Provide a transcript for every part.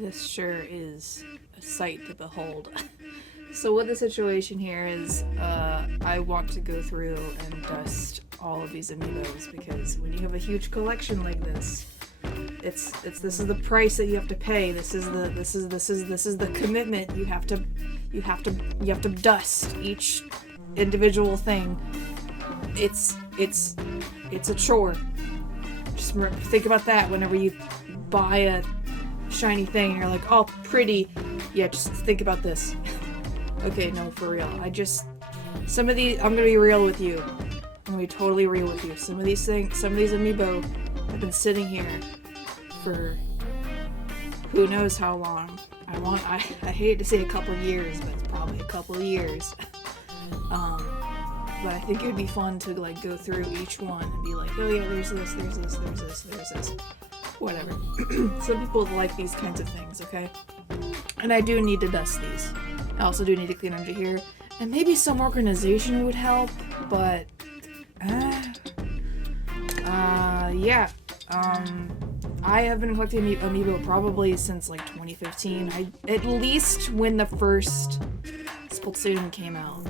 This sure is a sight to behold. So what the situation here is, I want to go through and dust all of these amiibos because when you have a huge collection like this, this is the price that you have to pay. This is the commitment you have to dust each individual thing. It's a chore. Just think about that whenever you buy a shiny thing and you're like, oh, pretty. Yeah, just think about this. Okay, no, for real. Some of these, I'm gonna be real with you. I'm gonna be totally real with you. Some of these amiibo have been sitting here for who knows how long. I hate to say a couple of years, but it's probably a couple of years. But I think it would be fun to like go through each one and be like, oh yeah, there's this, whatever. Some people like these kinds of things, okay? And I do need to dust these. I also do need to clean under here. And maybe some organization would help, but yeah. I have been collecting amiibo probably since like 2015. At least when the first Splatoon came out.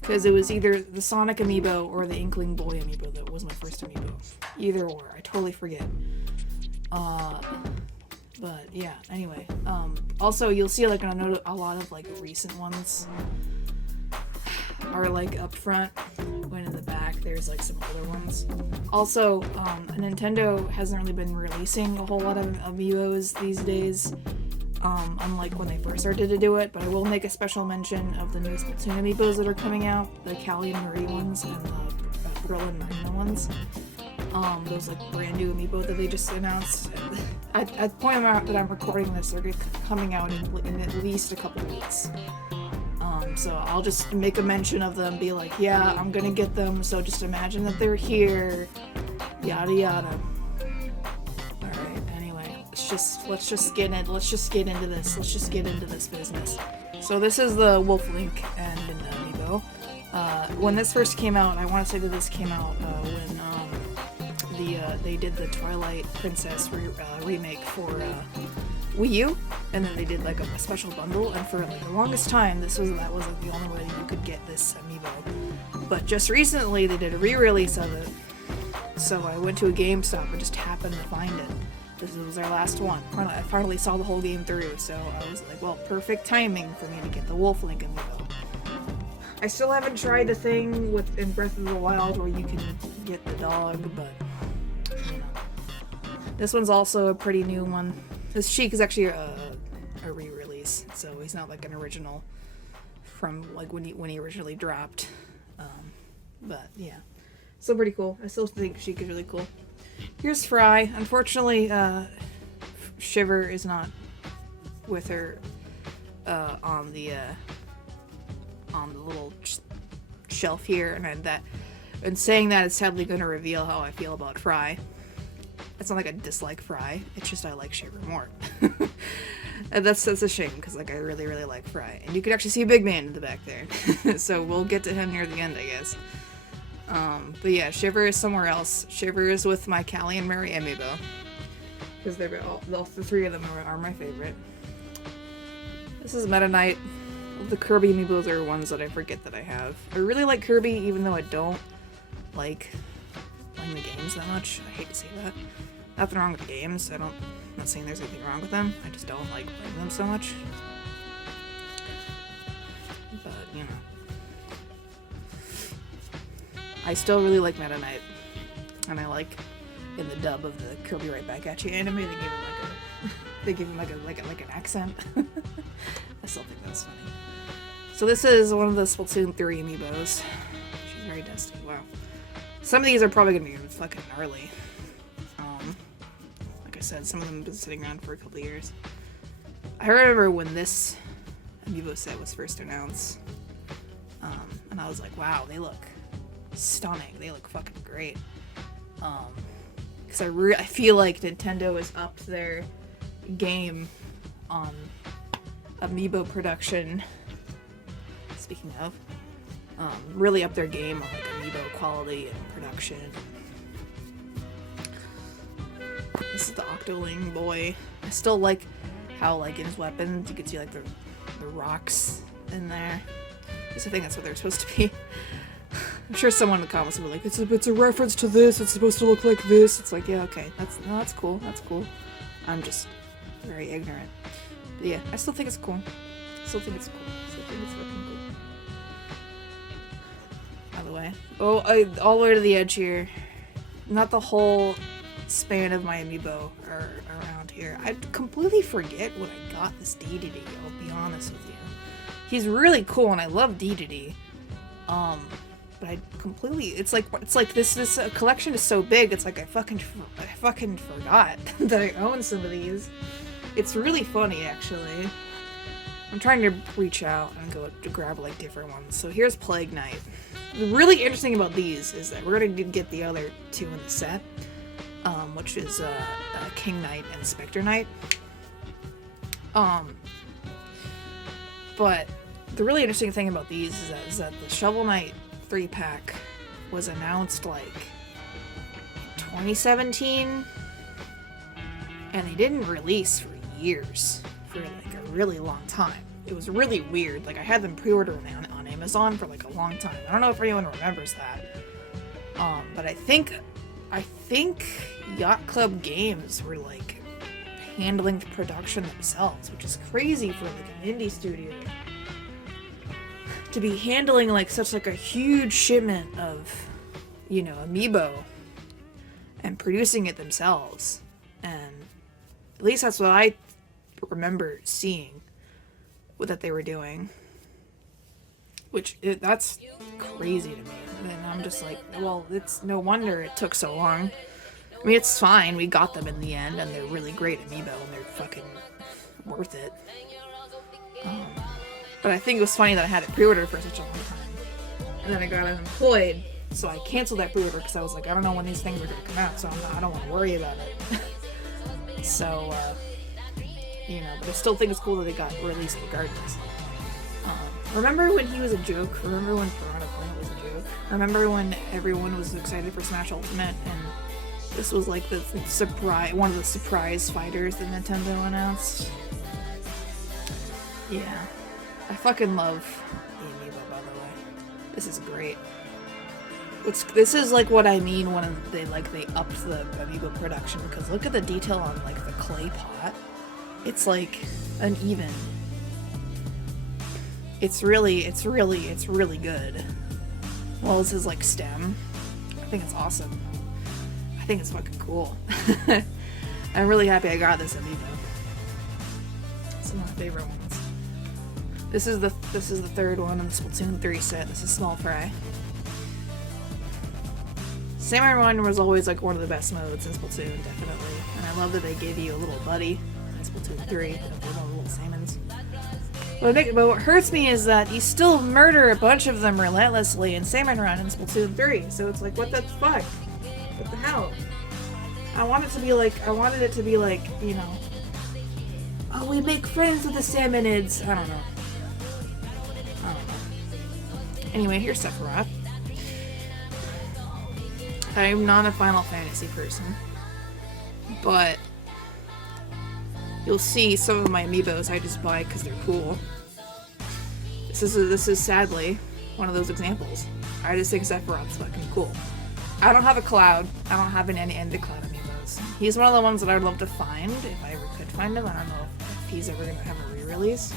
Because it was either the Sonic amiibo or the Inkling Boy amiibo that was my first amiibo. Either or, I totally forget. But yeah, anyway. Also, you'll see like a lot of like recent ones are like up front, when in the back there's like some older ones. Also, Nintendo hasn't really been releasing a whole lot of amiibos these days, unlike when they first started to do it, but I will make a special mention of the new Splatoon amiibos that are coming out, the Callie and Marie ones and the Brill and Magna ones. Those like brand new amiibo that they just announced. At the point that I'm recording this, they're coming out in at least a couple weeks. So I'll just make a mention of them, be like, yeah, I'm gonna get them, so just imagine that they're here, yada yada. Alright, anyway, let's just get into this business. So this is the Wolf Link and amiibo. When this first came out, I want to say that this came out when they did the Twilight Princess remake for Wii U, and then they did like a special bundle, and for like the longest time that was like the only way that you could get this amiibo. But just recently they did a re-release of it, so I went to a GameStop and just happened to find it. This was their last one. I finally saw the whole game through, so I was like, well, perfect timing for me to get the Wolf Link amiibo. I still haven't tried the thing in Breath of the Wild where you can get the dog, but you know. This one's also a pretty new one. This Sheik is actually a re-release, so he's not like an original from like when he originally dropped. But yeah, still pretty cool. I still think Sheik is really cool. Here's Fry. Unfortunately, Shiver is not with her on the little shelf here, and saying that is sadly going to reveal how I feel about Fry. It's not like I dislike Fry, it's just I like Shiver more. And that's a shame, because like I really, really like Fry. And you could actually see a big man in the back there. So we'll get to him near the end, I guess. But yeah, Shiver is somewhere else. Shiver is with my Callie and Mary amiibo. Because all the three of them are my favorite. This is Meta Knight. The Kirby amiibos are ones that I forget that I have. I really like Kirby, even though I don't like playing the games that much. I hate to say that. Nothing wrong with the games. I'm not saying there's anything wrong with them. I just don't like playing them so much. But, you know. I still really like Meta Knight. And I like in the dub of the Kirby Right Back At You anime, they gave him like an accent. I still think that's funny. So this is one of the Splatoon 3 amiibos. She's very dusty. Wow. Some of these are probably gonna be fucking gnarly. Like I said, some of them have been sitting around for a couple of years. I remember when this amiibo set was first announced, and I was like, wow, they look stunning. They look fucking great. Because I feel like Nintendo is up their game on amiibo production. Speaking of, really up their game on like amiibo quality and production. This is the Octoling boy. I still like how, like, in his weapons, you can see, like, the rocks in there. I think that's what they're supposed to be. I'm sure someone in the comments will be like, it's a reference to this, it's supposed to look like this. It's like, yeah, okay, that's cool, that's cool. I'm just very ignorant. But yeah, I still think it's cool. Still think it's cool. Still think it's fucking cool. By the way. Oh, all the way to the edge here. Not the whole span of my amiibo are around here. I completely forget when I got this Dedede, I'll be honest with you. He's really cool and I love Dedede. But I completely, it's like this collection is so big, it's like I fucking forgot that I own some of these. It's really funny, actually. I'm trying to reach out and go to grab, like, different ones. So here's Plague Knight. The really interesting about these is that we're gonna get the other two in the set, which is King Knight and Spectre Knight. But the really interesting thing about these is that the Shovel Knight 3-pack was announced, like, 2017, and they didn't release for years, for, like, a really long time. It was really weird. Like, I had them pre-ordered on Amazon for, like, a long time. I don't know if anyone remembers that. But I think Yacht Club Games were, like, handling the production themselves, which is crazy for, like, an indie studio to be handling, like, such, like, a huge shipment of, you know, amiibo and producing it themselves. And at least that's what I remember seeing that they were doing, which that's crazy to me. And I'm just like, well, it's no wonder it took so long. I mean, it's fine, we got them in the end, and they're really great amiibo, and they're fucking worth it. But I think it was funny that I had it pre-ordered for such a long time, and then I got unemployed, so I canceled that pre-order because I was like, I don't know when these things are gonna come out, so I don't want to worry about it. So, you know, but I still think it's cool that they got released regardless. Remember when he was a joke? Remember when Piranha Plant was a joke? Remember when everyone was excited for Smash Ultimate, and this was like the one of the surprise fighters that Nintendo announced? Yeah. I fucking love the amiibo, by the way. This is great. This is like what I mean when they upped the amiibo production, because look at the detail on, like, the clay pot. It's like uneven. It's really good. Well, this is like stem. I think it's awesome. I think it's fucking cool. I'm really happy I got this amiibo. It's one of my favorite ones. This is the third one in the Splatoon 3 set. This is Small Fry. Samurai Run was always, like, one of the best modes in Splatoon, definitely. And I love that they gave you a little buddy in Splatoon 3 of the little salmons. But what hurts me is that you still murder a bunch of them relentlessly in Salmon Run in Splatoon 3. So it's like, what the fuck? What the hell? I wanted it to be like, you know, oh, we make friends with the salmonids. I don't know. Anyway, here's Sephiroth. I'm not a Final Fantasy person, but you'll see some of my amiibos I just buy because they're cool. This is sadly one of those examples. I just think Sephiroth's fucking cool. I don't have a Cloud. I don't have any End of Cloud amiibos. He's one of the ones that I'd love to find if I ever could find him. I don't know if he's ever gonna have a re-release.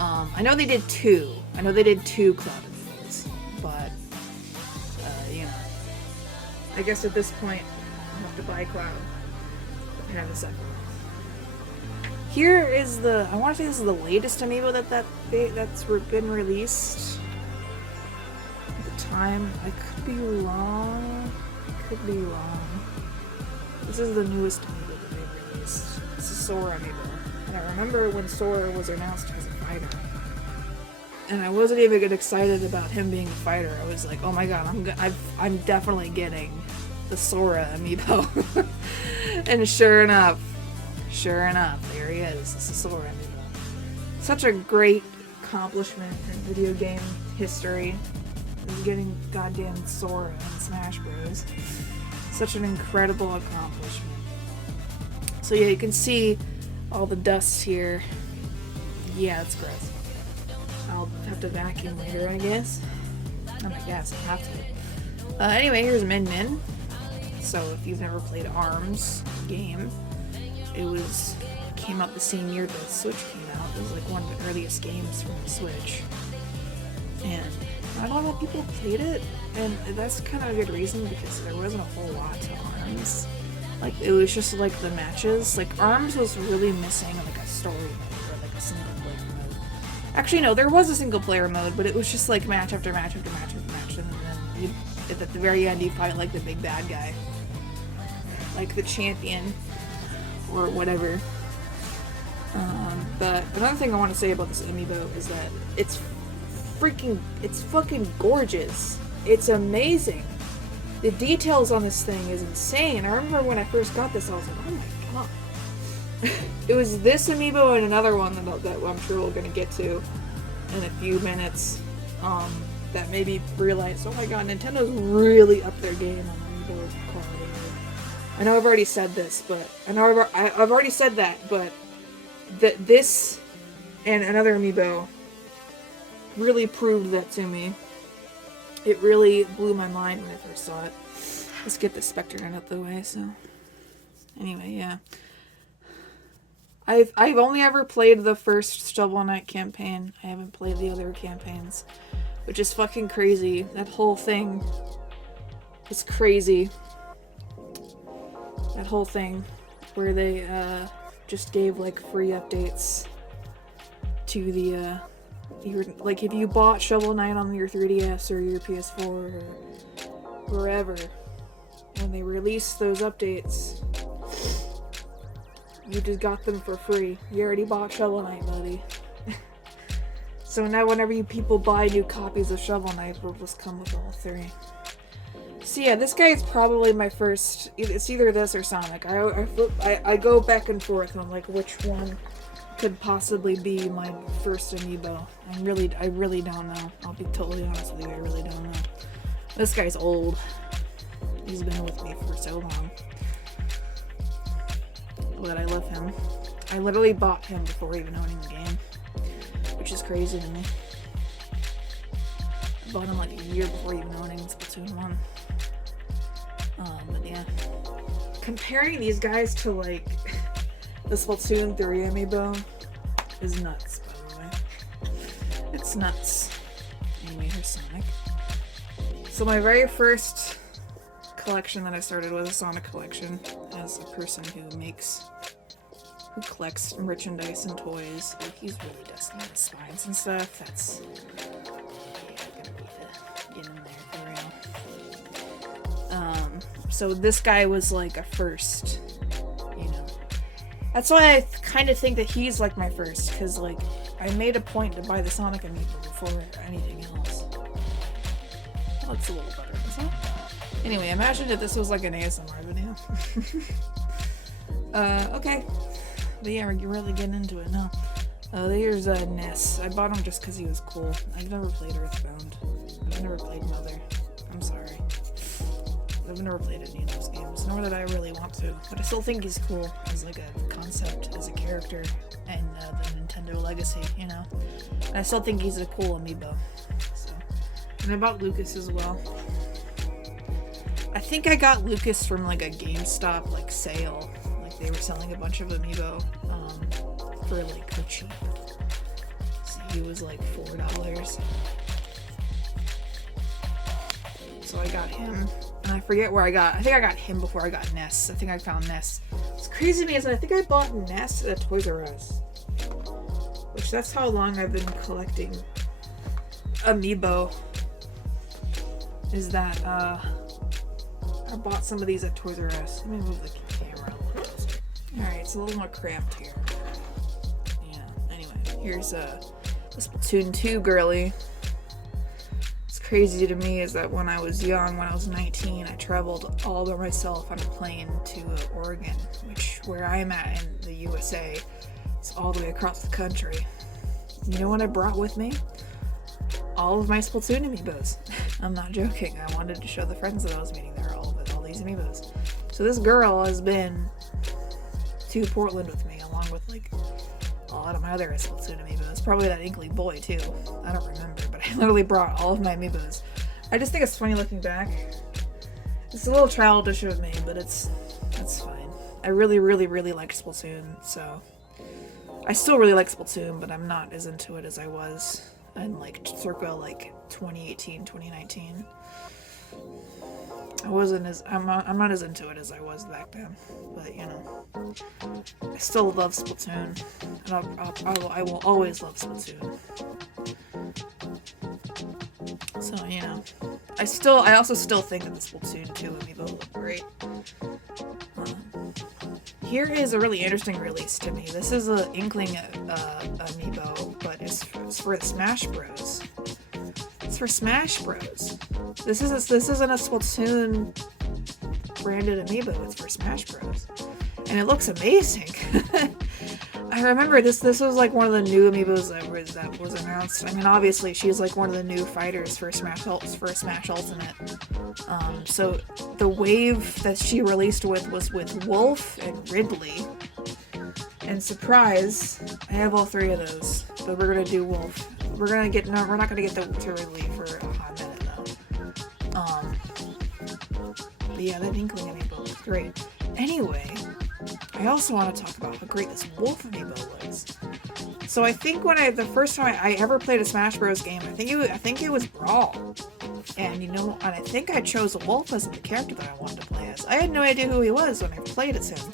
I know they did two. I know they did two Cloud amiibos, but you know, I guess at this point I have to buy Cloud and have a Sephiroth. Here is I want to say this is the latest amiibo that's been released. At the time, I could be wrong. This is the newest amiibo that they released. This is Sora amiibo. And I remember when Sora was announced as a fighter. And I wasn't even get excited about him being a fighter. I was like, oh my god, I'm definitely getting the Sora amiibo. And sure enough, there he is. This is Sora amiibo. Such a great accomplishment in video game history is getting goddamn Sora in Smash Bros. Such an incredible accomplishment. So yeah, you can see all the dust here. Yeah, it's gross. I'll have to vacuum later, I guess. Not I guess, I have to. Anyway, here's Min Min. So if you've never played ARMS game, it came out the same year the Switch came out. It was like one of the earliest games from the Switch. And not a lot of people played it, and that's kind of a good reason because there wasn't a whole lot to ARMS. Like, it was just like the matches. Like, ARMS was really missing like a story mode or like a single player mode. Actually, no, there was a single player mode, but it was just like match after match after match after match, and then at the very end you fight like the big bad guy. Like the champion or whatever. But another thing I want to say about this amiibo is that it's fucking gorgeous. It's amazing. The details on this thing is insane. I remember when I first got this, I was like, oh my god. It was this amiibo and another one that I'm sure we're going to get to in a few minutes, that made me realize, oh my god, Nintendo's really up their game on amiibo quality. I know I've already said this, but I've already said that, but this and another amiibo really proved that to me. It really blew my mind when I first saw it. Let's get the Spectre Knight out the way, so... Anyway, yeah. I've only ever played the first Shovel Knight campaign. I haven't played the other campaigns. Which is fucking crazy. That whole thing is crazy. That whole thing where they just gave like free updates to the like if you bought Shovel Knight on your 3DS or your PS4 or wherever, when they released those updates, you just got them for free. You already bought Shovel Knight, buddy. So now whenever people buy new copies of Shovel Knight, will just come with all three. So yeah, this guy is probably my first. It's either this or Sonic. I go back and forth on like which one could possibly be my first amiibo. I really don't know. I'll be totally honest with you. I really don't know. This guy's old. He's been with me for so long. But I love him. I literally bought him before even owning the game, which is crazy to me. I bought him like a year before even owning Splatoon 1. But yeah. Comparing these guys to like the Splatoon 3 amiibo is nuts, by the way. It's nuts. Anyway, here's Sonic. So my very first collection that I started was a Sonic collection as a person who collects merchandise and toys. Like, he's really dusty on his spines and stuff. That's... yeah, gonna be get in there for real. So this guy was like a first, you know. That's why I kind of think that he's like my first, because like I made a point to buy the Sonic amiibo before anything else. That looks a little better, doesn't it? Anyway, imagine if this was like an ASMR video. Okay. But yeah, we're really getting into it now. Here's Ness. I bought him just because he was cool. I've never played Earthbound. I've never played Mother. I'm sorry. I've never played any of those games, nor that I really want to. But I still think he's cool as like a concept, as a character, and the Nintendo legacy, you know? And I still think he's a cool amiibo. So. And I bought Lucas as well. I think I got Lucas from like a GameStop like sale. Like they were selling a bunch of amiibo for cheap. So he was like $4. So I got him. And I forget where I think I got him before I got Ness. I think I found Ness. What's crazy to me is I think I bought Ness at Toys R Us. Which that's how long I've been collecting amiibo. Is that I bought some of these at Toys R Us. Let me move the camera a little closer. Alright, it's a little more cramped here. Yeah, anyway, here's the Splatoon 2 girly. What's crazy to me is that when I was young, when I was 19, I traveled all by myself on a plane to Oregon, where I'm at in the USA. It's all the way across the country. You know what I brought with me? All of my Splatoon amiibos. I'm not joking. I wanted to show the friends that I was meeting there all these amiibos. So this girl has been to Portland with me, along with like a lot of my other Splatoon amiibos. Probably that Inkling boy too. I don't remember, but I literally brought all of my amiibos. I just think it's funny looking back. It's a little childish of me, but it's fine. I really, really, really liked Splatoon, so I still really like Splatoon, but I'm not as into it as I was in like circa like 2018, 2019. I'm not as into it as I was back then, but you know, I still love Splatoon, and I will always love Splatoon. So you know, I also still think that the Splatoon 2 amiibo look great. Here is a really interesting release to me. This is an Inkling amiibo, but it's for Smash Bros. It's for Smash Bros. This isn't a Splatoon branded amiibo. It's for Smash Bros. And it looks amazing. I remember this was like one of the new amiibos that was announced. I mean, obviously she's like one of the new fighters for Smash Ultimate. So the wave that she released was with Wolf and Ridley. And surprise, I have all three of those, but we're gonna do Wolf. We're not gonna get to Ridley for a hot minute though. But yeah, that Inkling amiibo was great. Anyway, I also want to talk about how great this Wolf amiibo was. So I think the first time I ever played a Smash Bros game, I think it was Brawl. And and I think I chose Wolf as the character that I wanted to play as. I had no idea who he was when I played as him.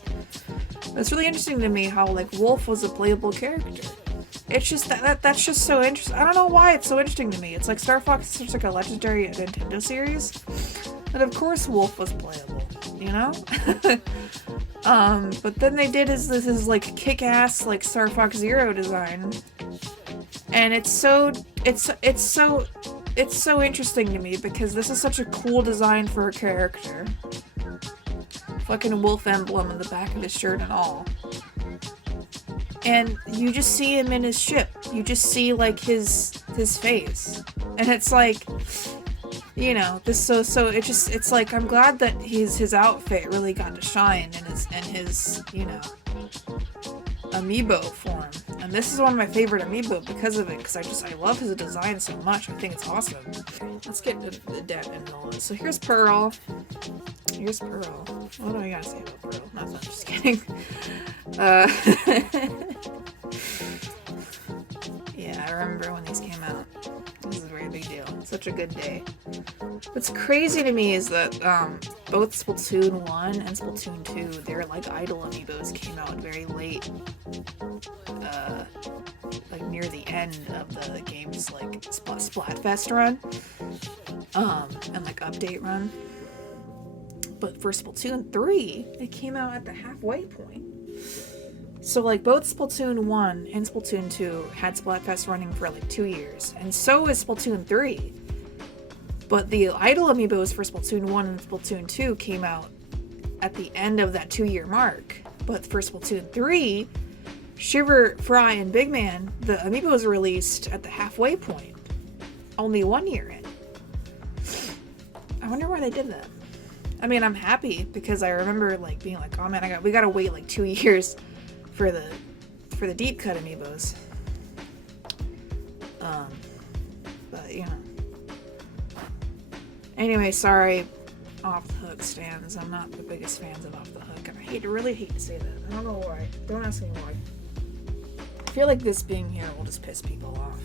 It's really interesting to me how like Wolf was a playable character. It's just that's just so interesting. I don't know why it's so interesting to me. It's like Star Fox is such like a legendary Nintendo series, but of course Wolf was playable, you know. But then they did this like kick-ass like Star Fox Zero design, and it's so interesting to me because this is such a cool design for a character. Fucking wolf emblem in the back of his shirt and all. And you just see him in his ship. You just see like his face. And it's like, you know, it's like I'm glad that his outfit really got to shine in his you know, amiibo form. And this is one of my favorite amiibo because of it, because I love his design so much. I think it's awesome. Okay, let's get to the deck and all this. So here's Pearl. Here's Pearl. What do I gotta say about Pearl? Nothing, just kidding. Yeah, I remember when these came out. This is a very big deal. It's such a good day. What's crazy to me is that both Splatoon 1 and Splatoon 2, their like idol amiibos came out very late. Like near the end of the game's like Splatfest run. And like update run. But for Splatoon 3, it came out at the halfway point. So like both Splatoon 1 and Splatoon 2 had Splatfest running for like 2 years. And so is Splatoon 3. But the idol amiibos for Splatoon 1 and Splatoon 2 came out at the end of that 2-year mark. But for Splatoon 3, Shiver, Fry, and Big Man, the amiibos were released at the halfway point. Only 1 year in. I wonder why they did that. I mean, I'm happy because I remember like being like, oh man, we gotta wait like 2 years for the deep cut amiibos. But you know. Anyway, sorry, Off the Hook stands. I'm not the biggest fans of Off the Hook, and I really hate to say that. I don't know why. Don't ask me why. I feel like this being here will just piss people off.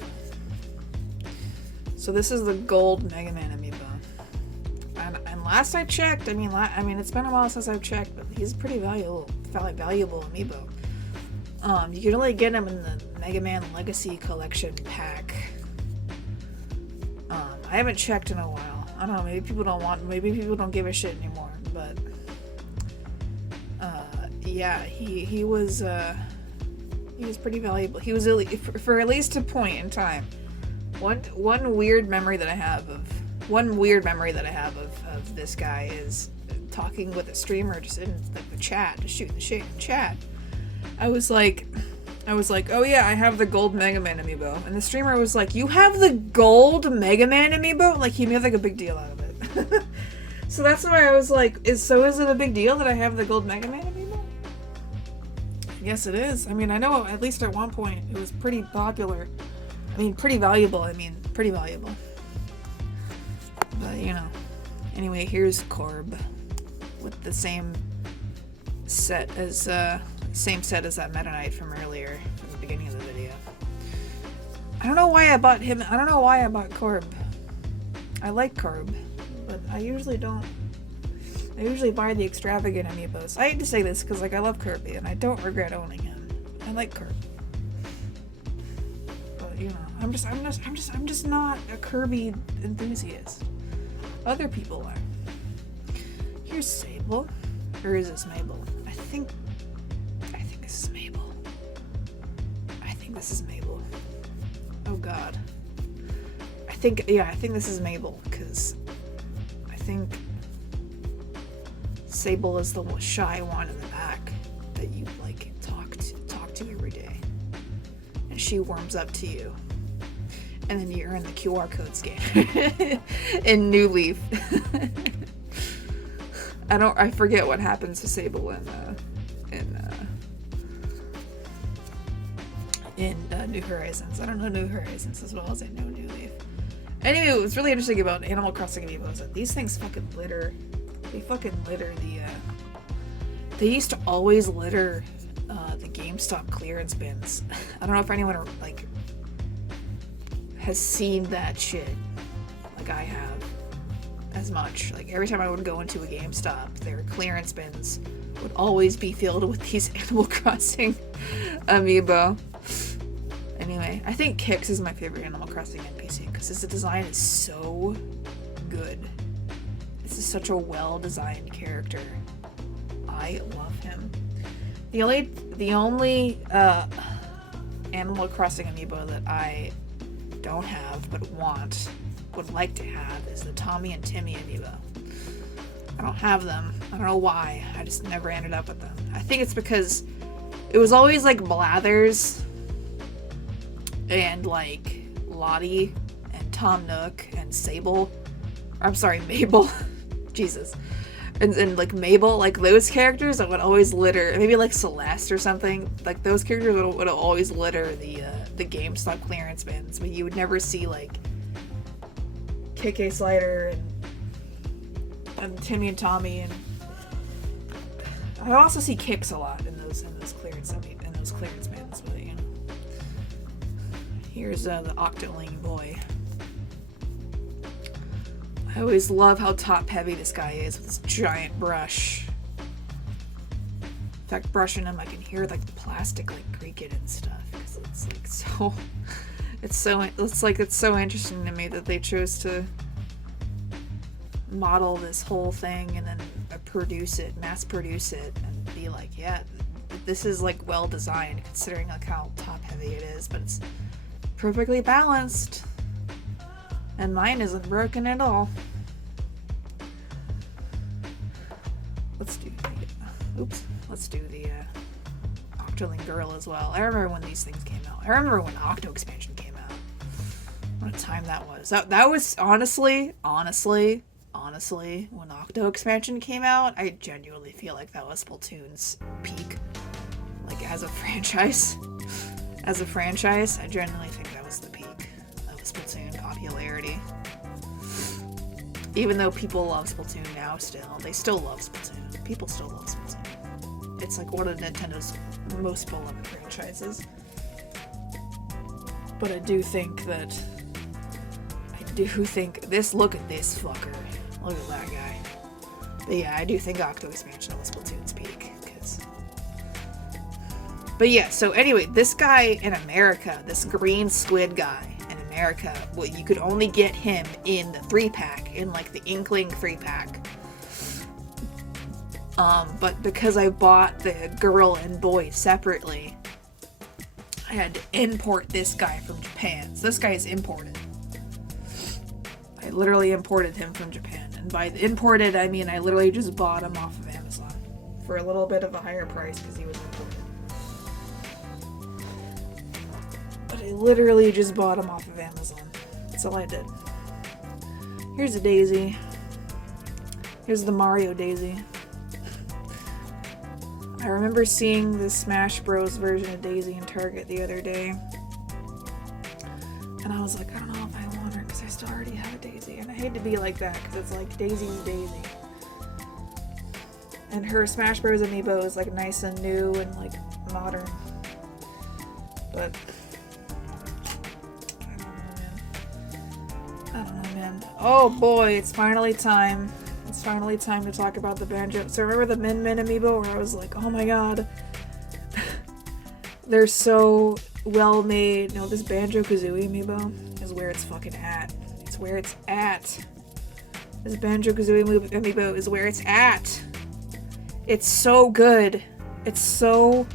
So this is the gold Mega Man amiibo. And last I checked, I mean, it's been a while since I've checked, but he's a pretty valuable amiibo. You can only get him in the Mega Man Legacy Collection pack. I haven't checked in a while. I don't know, maybe people don't give a shit anymore, but yeah, he was pretty valuable. He was for at least a point in time. One weird memory that I have of this guy is talking with a streamer just in like the chat, just shooting the shit in chat. I was like, oh yeah, I have the gold Mega Man amiibo. And the streamer was like, you have the gold Mega Man amiibo? Like, he made like a big deal out of it. So that's why I was like, is it a big deal that I have the gold Mega Man amiibo? Yes, it is. I mean, I know at least at one point it was pretty popular. I mean, pretty valuable. Pretty valuable. But, you know. Anyway, here's Corb with the same set as that Meta Knight from earlier, from the beginning of the video. I don't know why I bought him. I don't know why I bought Corb. I like Corb, but I usually don't. I usually buy the extravagant amiibos. I hate to say this because, like, I love Kirby and I don't regret owning him. I like Kirby, but you know, I'm just not a Kirby enthusiast. Other people are. Here's Sable, or is this Mabel? I think this is Mabel. I think this is Mabel. Oh God. I think this is Mabel because I think Sable is the shy one in the back that you like talk to every day, and she warms up to you, and then you earn the QR code scanner in New Leaf. I forget what happens to Sable in New Horizons. I don't know New Horizons as well as I know New Leaf. Anyway, what's really interesting about Animal Crossing amiibos is that these things fucking litter. They fucking litter the, they used to always litter, the GameStop clearance bins. I don't know if anyone, like, has seen that shit, like I have, as much. Like, every time I would go into a GameStop, their clearance bins would always be filled with these Animal Crossing amiibo. Anyway, I think Kix is my favorite Animal Crossing NPC, because his design is so good. This is such a well-designed character. I love him. The only Animal Crossing amiibo that I don't have but would like to have is the Tommy and Timmy amiibo. I don't have them. I don't know why. I just never ended up with them. I think it's because it was always like Blathers and like Lottie and Tom Nook and Sable. I'm sorry, Mabel. Jesus. And like Mabel, like those characters that would always litter, maybe like Celeste or something, like those characters would always litter the GameStop clearance bins, but you would never see like KK Slider and Timmy and Tommy, and I also see Kix a lot in those clearance bins, but you know. Here's the Octoling boy. I always love how top-heavy this guy is with this giant brush. In fact, brushing him, I can hear like the plastic like creaking and stuff because it's like so. It's so interesting to me that they chose to model this whole thing and then mass produce it, and be like, yeah, this is like well designed considering like how top-heavy it is, but it's perfectly balanced. And mine isn't broken at all. Let's do the Octoling Girl as well. I remember when these things came out. I remember when Octo expansion came out. What a time that was. That was honestly, when Octo expansion came out, I genuinely feel like that was Splatoon's peak. Like as a franchise. I genuinely think that was the peak of Splatoon popularity. Even though people love Splatoon now they still love Splatoon. People still love Splatoon. It's like one of Nintendo's most beloved franchises. But I do think look at this fucker. Look at that guy. But yeah, I do think Octo expansion was Splatoon's peak. But yeah, so anyway, this guy in America, this green squid guy in America, well, you could only get him in the 3-pack, in like the Inkling 3-pack. But because I bought the girl and boy separately, I had to import this guy from Japan. So this guy is imported. I literally imported him from Japan. And by imported, I mean I literally just bought him off of Amazon for a little bit of a higher price because he was imported. But I literally just bought him off of Amazon. That's all I did. Here's a Daisy. Here's the Mario Daisy. I remember seeing the Smash Bros version of Daisy in Target the other day. And I was like, I don't know if I want her because I still already have a Daisy. And I hate to be like that because it's like Daisy's Daisy. And her Smash Bros amiibo is like nice and new and like modern. But I don't know, man. Oh boy, it's finally time. It's finally time to talk about the Banjo. So remember the Min Min amiibo where I was like, oh my god. They're so well made. No, this Banjo-Kazooie amiibo is where it's fucking at. It's where it's at. This Banjo-Kazooie amiibo is where it's at. It's so good. It's so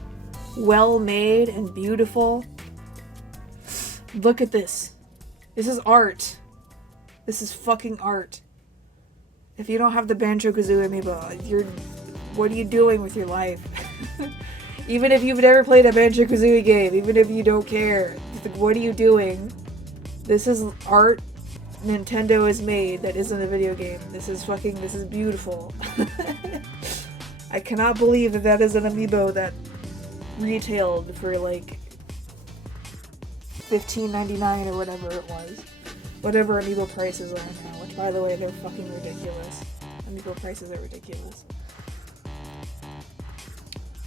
well made and beautiful. Look at this. This is art. This is fucking art. If you don't have the Banjo-Kazooie amiibo, what are you doing with your life? Even if you've never played a Banjo-Kazooie game, even if you don't care, what are you doing? This is art Nintendo has made that isn't a video game. This is beautiful. I cannot believe that is an amiibo that retailed for like $15.99 or whatever it was. Whatever amiibo prices are now, which by the way, they're fucking ridiculous. Amiibo prices are ridiculous.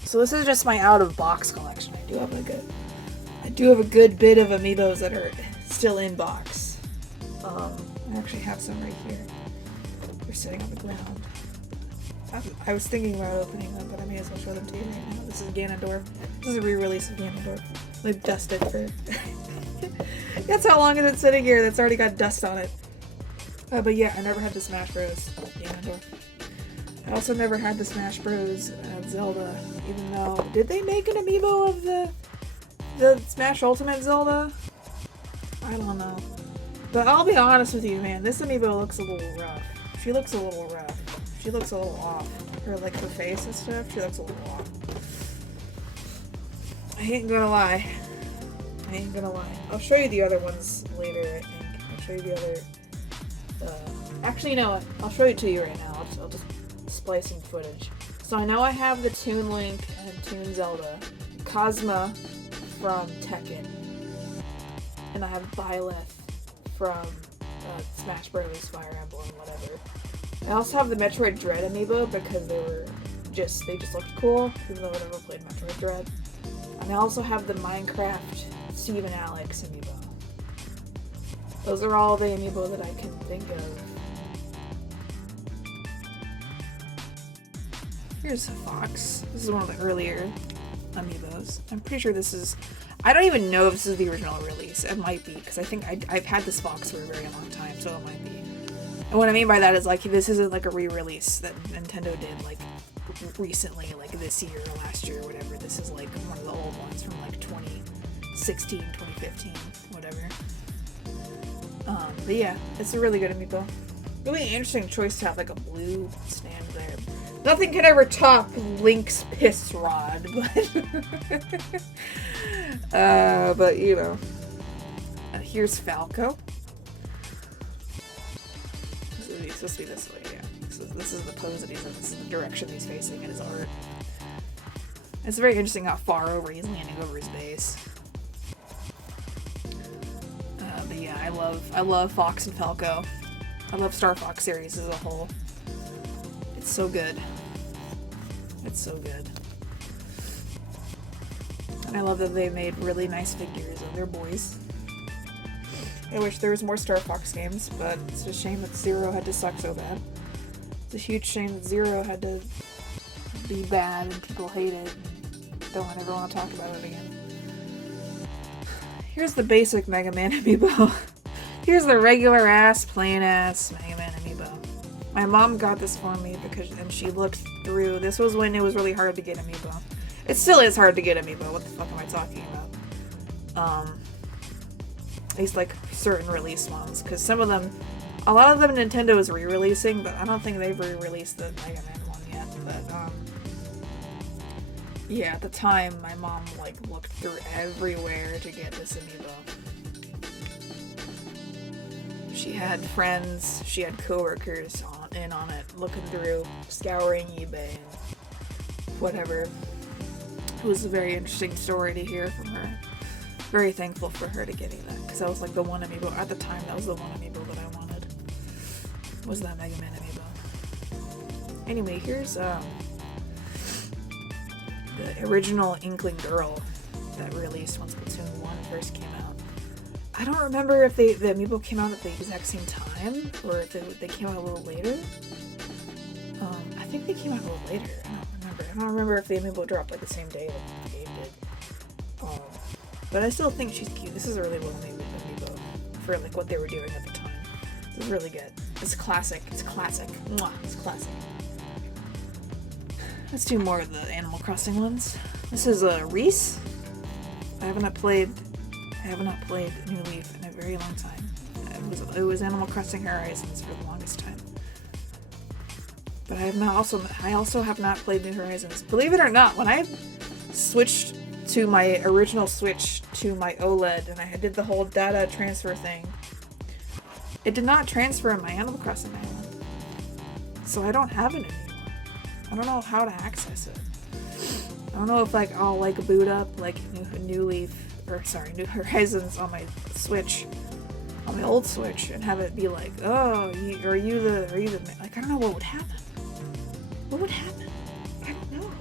So this is just my out-of-box collection. I do have a good bit of amiibos that are still in box. I actually have some right here. They're sitting on the ground. I was thinking about opening them, but I may as well show them to you right now. This is Ganondorf. This is a re-release of Ganondorf. They dusted for... That's how long it's sitting here. That's already got dust on it. But yeah, I never had the Smash Bros. Ganondorf. I also never had the Smash Bros. Zelda, even though... Did they make an amiibo of the Smash Ultimate Zelda? I don't know. But I'll be honest with you, man. This amiibo looks a little rough. She looks a little rough. She looks a little off. Her face and stuff, she looks a little off. I ain't gonna lie. I'll show you the other ones later, I think. I'll show you the other... actually, you know what? I'll show it to you right now. I'll just display some footage. So I know I have the Toon Link and Toon Zelda. Cosma from Tekken. And I have Byleth from Smash Bros. Fire Emblem, whatever. I also have the Metroid Dread amiibo because they just looked cool, even though I never played Metroid Dread. And I also have the Minecraft Steve and Alex amiibo. Those are all the amiibo that I can think of. Here's a fox. This is one of the earlier amiibos. I'm pretty sure this is... I don't even know if this is the original release. It might be, because I think I've had this fox for a very long time, so it might be. And what I mean by that is, like, this isn't like a re-release that Nintendo did, like, recently, like this year or last year or whatever. This is, like, one of the old ones from, like, 2016, 2015, whatever. But yeah, it's a really good amiibo. Really interesting choice to have, like, a blue stand there. Nothing can ever top Link's piss rod, but you know. Here's Falco. It's supposed to be this way, yeah. This is the pose that he's in. This is the direction he's facing in his art. It's very interesting how far over he's leaning over his base. But yeah, I love Fox and Falco. I love Star Fox series as a whole. It's so good. It's so good. And I love that they made really nice figures of their boys. I wish there was more Star Fox games, but it's a shame that Zero had to suck so bad. It's a huge shame that Zero had to be bad and people hate it and don't ever want to talk about it again. Here's the basic Mega Man amiibo. Here's the regular ass, plain ass Mega Man amiibo. My mom got this for me and she looked through. This was when it was really hard to get amiibo. It still is hard to get amiibo. What the fuck am I talking about? At least like certain release ones, because a lot of them Nintendo is re-releasing, but I don't think they've re-released the Mega Man one yet. But yeah, at the time my mom like looked through everywhere to get this amiibo. She had friends, she had coworkers on it, looking through, scouring eBay and whatever. It was a very interesting story to hear from her. Very thankful for her to getting that, because that was like the one amiibo at the time. That was the one amiibo that I wanted. Was that Mega Man amiibo? Anyway, here's the original Inkling Girl that released when Splatoon 1 first came out. I don't remember if the amiibo came out at the exact same time or if they came out a little later. I think they came out a little later. I don't remember if the amiibo dropped like the same day that the game did. But I still think she's cute. This is a really well made amiibo for like what they were doing at the time. This is really good. It's classic. It's classic. Mwah, it's classic. Let's do more of the Animal Crossing ones. This is Reese. I have not played New Leaf in a very long time. It was Animal Crossing Horizons for the longest time. But I also have not played New Horizons. Believe it or not, when I switched to my original Switch to my OLED and I did the whole data transfer thing, it did not transfer in my Animal Crossing island. So I don't have it anymore. I don't know how to access it. I don't know if like I'll like boot up like New Horizons on my Switch, on my old Switch, and have it be like, oh, are you the like, I don't know what would happen. What would happen? I don't know.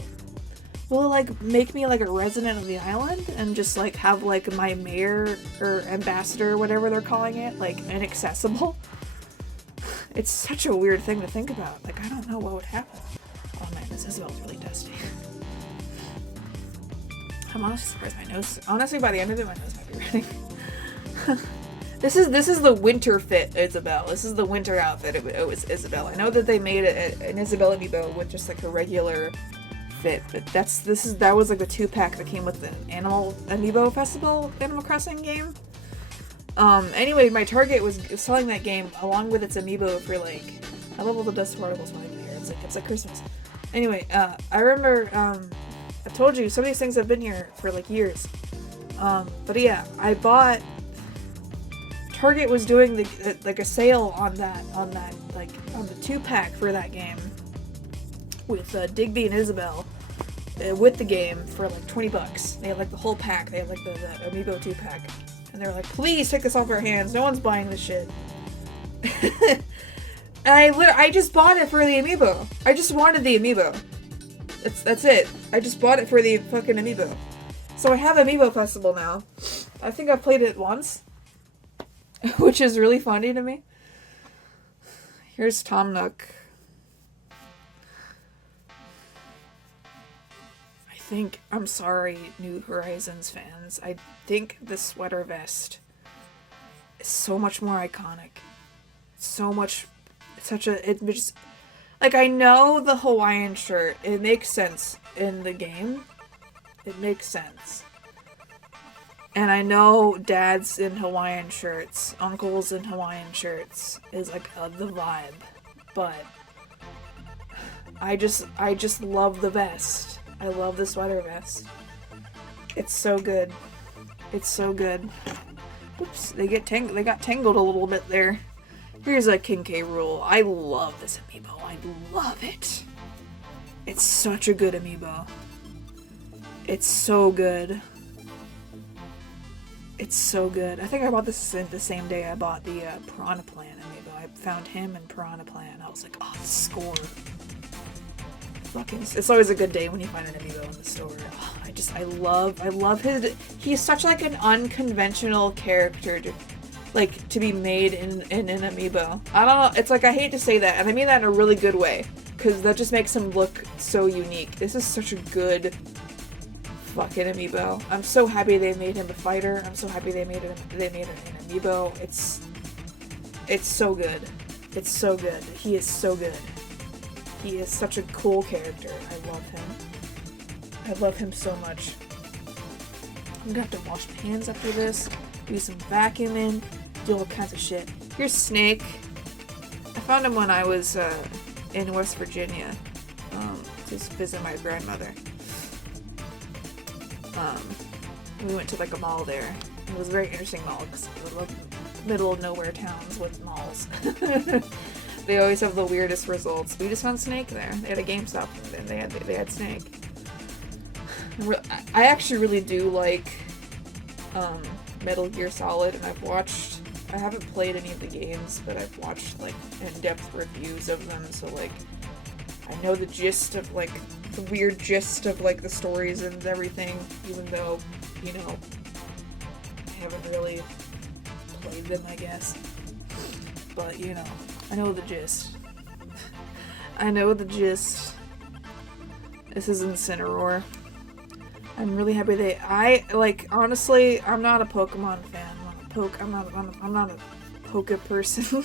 Will it like make me like a resident of the island and just like have like my mayor or ambassador, whatever they're calling it, like inaccessible? It's such a weird thing to think about. Like, I don't know what would happen. Oh man, this Isabel's really dusty. I'm honestly surprised my nose. Honestly, by the end of it, my nose might be running. This is the winter fit Isabel. This is the winter outfit. It was Isabel. I know that they made an Isabel amiibo with just like a regular fit, but that was like the 2-pack that came with the Animal Amiibo Festival Animal Crossing game. Anyway, my Target was selling that game along with its amiibo for like, I love all the dust particles flying in the air. It's like Christmas. Anyway, I remember I told you some of these things have been here for like years. But yeah, I bought. Target was doing like a sale on the 2-pack for that game with Digby and Isabel with the game for like $20. They had like the whole pack. They had like the Amiibo 2-pack, and they were like, "Please take this off our hands. No one's buying this shit." And I just bought it for the Amiibo. I just wanted the Amiibo. That's it. I just bought it for the fucking Amiibo. So I have Amiibo Festival now. I think I've played it once, which is really funny to me. Here's Tom Nook. I'm sorry, New Horizons fans. I think the sweater vest is so much more iconic. It just, like, I know the Hawaiian shirt. It makes sense in the game. It makes sense. And I know dads in Hawaiian shirts, uncles in Hawaiian shirts is like the vibe. But I just love the vest. I love the sweater vest. It's so good. It's so good. Oops, they got tangled a little bit there. Here's a King K. Rool. I love this amiibo. I love it. It's such a good amiibo. It's so good. It's so good. I think I bought this the same day I bought the Piranha Plant amiibo. I found him in Piranha Plant. I was like, oh, score. Fucking, it's always a good day when you find an amiibo in the store. Oh, I love his. He's such like an unconventional character to be made in an amiibo. I don't know. It's like, I hate to say that, and I mean that in a really good way, because that just makes him look so unique. This is such a good fucking amiibo. I'm so happy they made him a fighter. I'm so happy they made an amiibo. It's so good. It's so good. He is so good. He is such a cool character. I love him. I love him so much. I'm gonna have to wash my hands after this, do some vacuuming, do all kinds of shit. Here's Snake. I found him when I was in West Virginia to visit my grandmother. We went to like a mall there. It was a very interesting mall because it was middle of nowhere towns with malls. They always have the weirdest results. We just found Snake there. They had a GameStop and they had Snake. I actually really do like Metal Gear Solid, and I haven't played any of the games, but I've watched like in-depth reviews of them, so like I know the gist of like the weird gist of like the stories and everything, even though, you know, I haven't really played them, I guess. But you know, I know the gist. I know the gist. This is Incineroar. I'm really happy honestly, I'm not a Pokemon fan. I'm not a Poke person.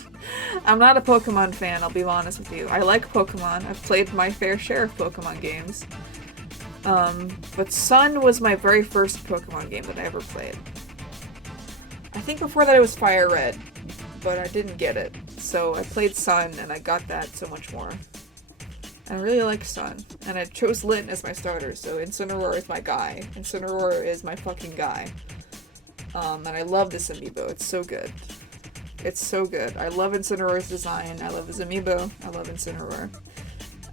I'm not a Pokemon fan, I'll be honest with you. I like Pokemon. I've played my fair share of Pokemon games. But Sun was my very first Pokemon game that I ever played. I think before that it was Fire Red, but I didn't get it. So I played Sun, and I got that so much more. I really like Sun, and I chose Litten as my starter, so Incineroar is my guy. Incineroar is my fucking guy. And I love this amiibo. It's so good. It's so good. I love Incineroar's design. I love his amiibo. I love Incineroar.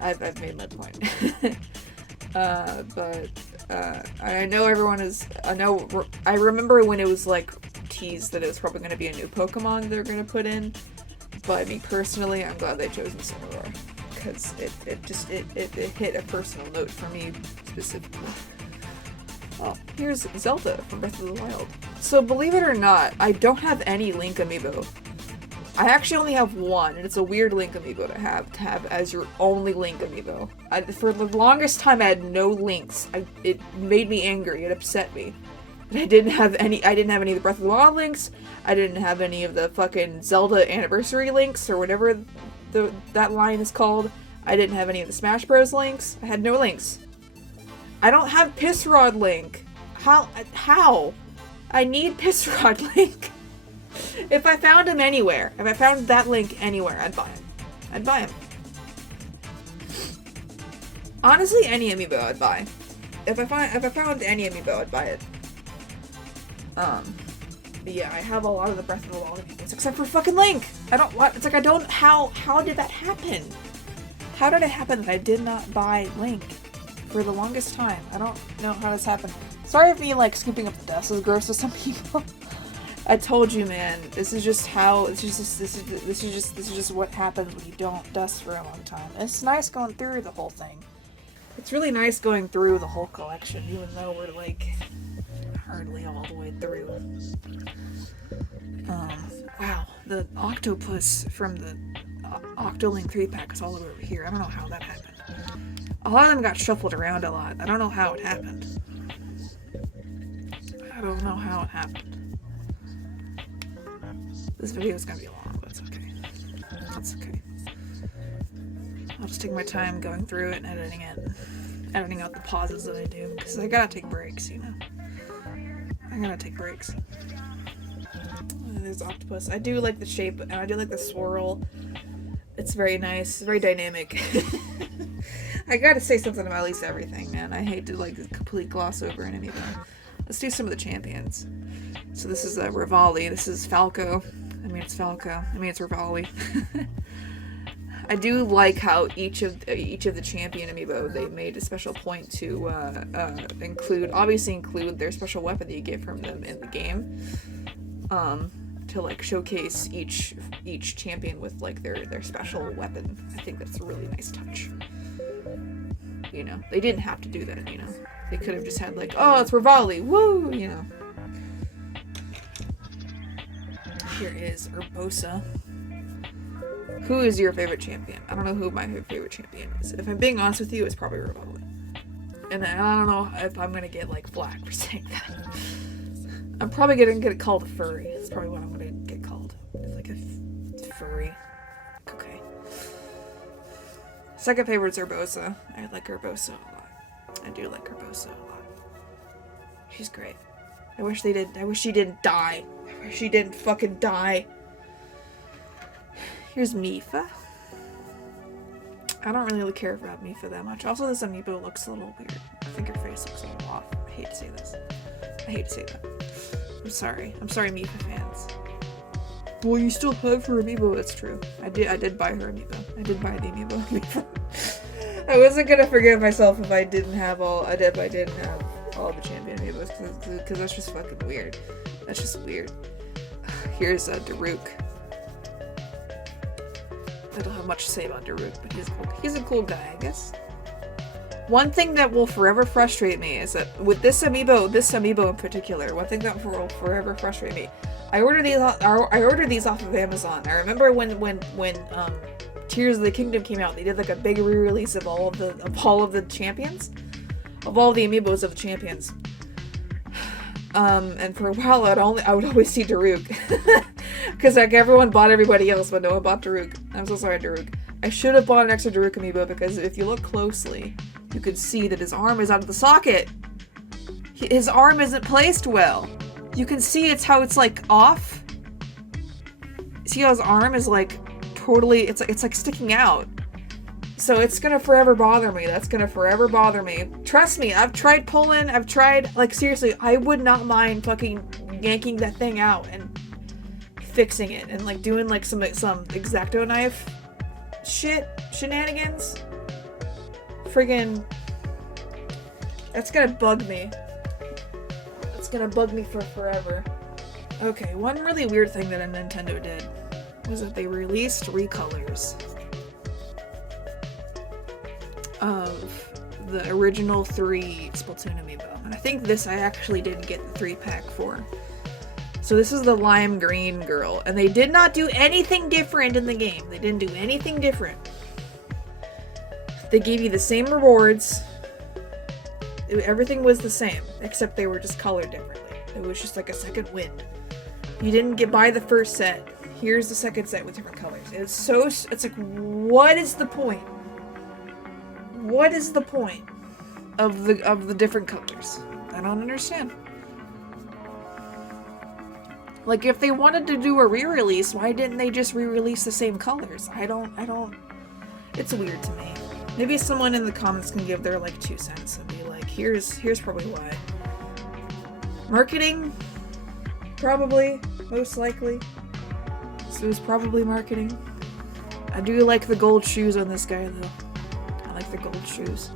I've made my point. I know everyone is... I remember when it was, like, teased that it was probably going to be a new Pokemon they're going to put in. But me personally, I'm glad they chose Incineroar. Because it hit a personal note for me, specifically. Oh, here's Zelda from Breath of the Wild. So believe it or not, I don't have any Link amiibo. I actually only have one, and it's a weird Link amiibo to have as your only Link amiibo. For the longest time I had no Links. It made me angry, it upset me. And I didn't have any of the Breath of the Wild Links, I didn't have any of the fucking Zelda Anniversary Links, or whatever that line is called. I didn't have any of the Smash Bros. Links. I had no Links. I don't have Pissrod Link. How? I need Pissrod Link. If I found him anywhere, if I found that Link anywhere, I'd buy him. I'd buy him. Honestly, any amiibo I'd buy. If I found any amiibo, I'd buy it. But yeah, I have a lot of the Breath of the Wild amiibos, except for fucking Link. It's like I don't, how did that happen? How did it happen that I did not buy Link for the longest time? I don't know how this happened. Sorry if me, like, scooping up the dust is gross to some people. I told you, man, this is just what happens when you don't dust for a long time. It's nice going through the whole thing. It's really nice going through the whole collection, even though we're, like, hardly all the way through. Wow, the octopus from the Octolink 3-pack is all over here. I don't know how that happened. A lot of them got shuffled around a lot. I don't know how it happened. I don't know how it happened. This video is gonna be long, but it's okay. That's okay. I'll just take my time going through it and editing it. Editing out the pauses that I do, because I gotta take breaks, you know? I gotta take breaks. There's octopus. I do like the shape, and I do like the swirl. It's very nice, very dynamic. I gotta say something about at least everything, man. I hate to, like, complete gloss over an amiibo. Let's do some of the champions. So this is Rivali. This is Falco. It's Falco. it's Rivali. I do like how each of the champion amiibo, they made a special point to include their special weapon that you get from them in the game. To like showcase each champion with like their special weapon. I think that's a really nice touch. You know, they didn't have to do that, you know. They could have just had like, oh, it's Rivali, woo, you know. Here is Urbosa. Who is your favorite champion? I don't know who my favorite champion is. If I'm being honest with you, it's probably Rivali. And I don't know if I'm gonna get like flack for saying that. I'm probably gonna get called a furry. That's probably what I'm gonna get called. Like a furry. Okay. Second favorite's Urbosa. I like Urbosa a lot. I do like Urbosa a lot. She's great. I wish she didn't die. I wish she didn't fucking die. Here's Mifa. I don't really care about Mifa that much. Also, this amiibo looks a little weird. I think her face looks a little off. I hate to say this. I hate to say that. I'm sorry. I'm sorry, Mifa fans. Well, you still have her amiibo. That's true. I did buy her amiibo. I did buy the amiibo. I wasn't gonna forgive myself if I didn't have follow the champion amiibos because that's just fucking weird. That's just weird. Here's Daruk. I don't have much to say about Daruk, but he's a cool guy, I guess. One thing that will forever frustrate me is that with this amiibo in particular, one thing that will forever frustrate me. I ordered these off of Amazon. I remember when Tears of the Kingdom came out, they did like a big re-release of all of the champions, of all the amiibos of the champions. And for a while, I would always see Daruk, because like everyone bought everybody else, but no one bought Daruk. I'm so sorry, Daruk. I should have bought an extra Daruk amiibo because if you look closely, you could see that his arm is out of the socket. His arm isn't placed well. You can see how it's like off. See how his arm is like totally, it's like sticking out. So it's gonna forever bother me. That's gonna forever bother me. Trust me, I've tried pulling, like seriously, I would not mind fucking yanking that thing out and fixing it and like doing like some X-Acto knife shenanigans. Friggin', that's gonna bug me. That's gonna bug me for forever. Okay, one really weird thing that Nintendo did was that they released recolors of the original 3 Splatoon amiibo. And I think this I actually didn't get the 3-pack for. So this is the lime green girl. And they did not do anything different in the game. They didn't do anything different. They gave you the same rewards. Everything was the same, except they were just colored differently. It was just like a second wind. You didn't buy the first set. Here's the second set with different colors. It's like, what is the point? What is the point of the different colors? I don't understand. Like, if they wanted to do a re-release, why didn't they just re-release the same colors? I don't, it's weird to me. Maybe someone in the comments can give their, like, 2 cents and be like, here's probably why. Marketing? Probably. Most likely. So it was probably marketing. I do like the gold shoes on this guy, though. I like the gold shoes.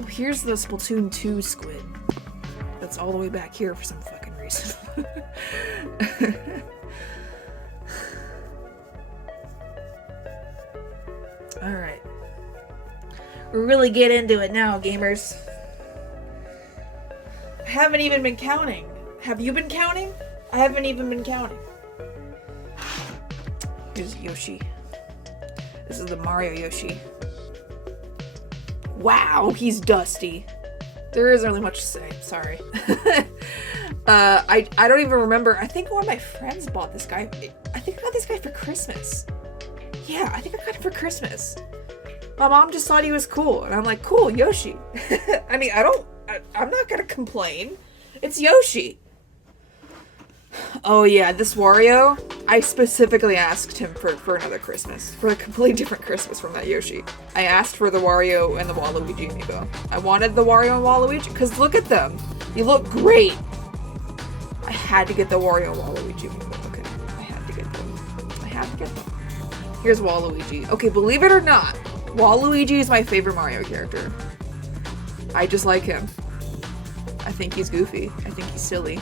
Oh, here's the Splatoon 2 squid. That's all the way back here for some fucking reason. Alright. We'll really get into it now, gamers. I haven't even been counting. Have you been counting? I haven't even been counting. Here's Yoshi. This is the Mario Yoshi. Wow, he's dusty. There isn't really much to say. Sorry. I don't even remember. I think one of my friends bought this guy. I think I got this guy for Christmas. Yeah, I think I got him for Christmas. My mom just thought he was cool, and I'm like, cool, Yoshi. I mean, I'm not gonna complain. It's Yoshi. Oh yeah, this Wario, I specifically asked him for another Christmas. For a completely different Christmas from that Yoshi. I asked for the Wario and the Waluigi amiibo. I wanted the Wario and Waluigi, because look at them. You look great. I had to get the Wario and Waluigi amiibo. Okay, I had to get them. I had to get them. Here's Waluigi. Okay, believe it or not, Waluigi is my favorite Mario character. I just like him. I think he's goofy. I think he's silly.